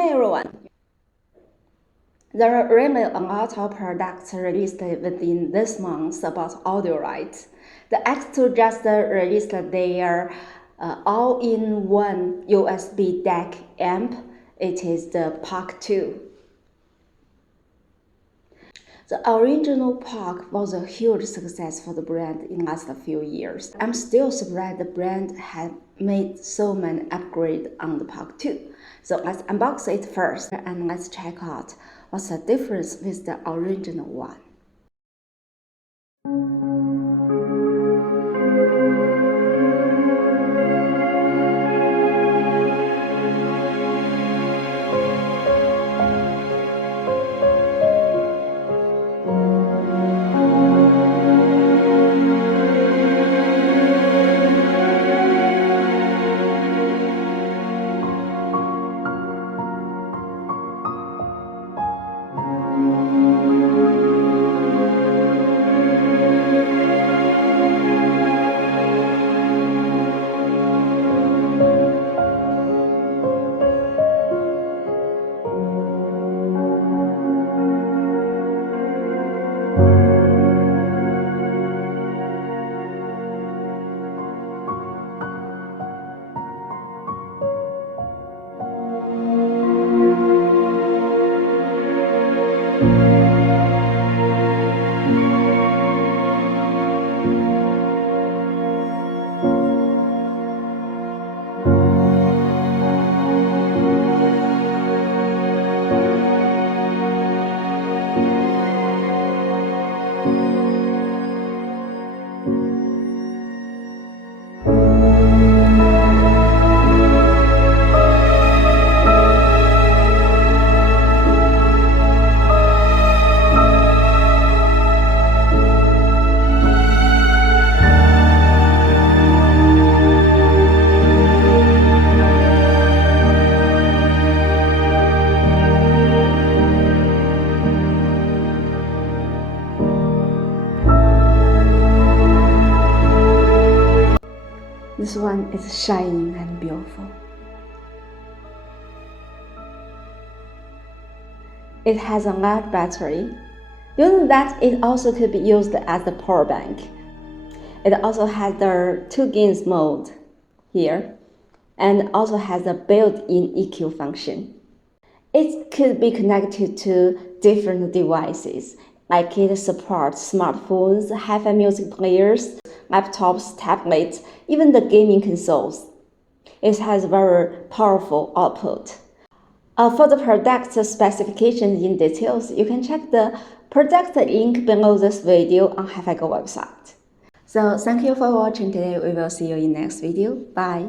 Hey everyone! There are really a lot of products released within this month about audio rights. The XDuoo just released their all-in-one USB dac-amp. It is the Poke 2. The original Poke was a huge success for the brand in the last few years. I'm still surprised the brand had made so many upgrades on the Poke 2. So let's unbox it first and let's check out what's the difference with the original one. This one is shining and beautiful. It has a large battery. You know that it also could be used as a power bank. It also has the 2 gains mode here and also has a built-in EQ function. It could be connected to different devices, like it supports smartphones, hi-fi music players, laptops, tablets, even the gaming consoles. It has very powerful output. For the product specifications in details, you can check the product link below this video on HiFiGo website. So thank you for watching today. We will see you in next video. Bye.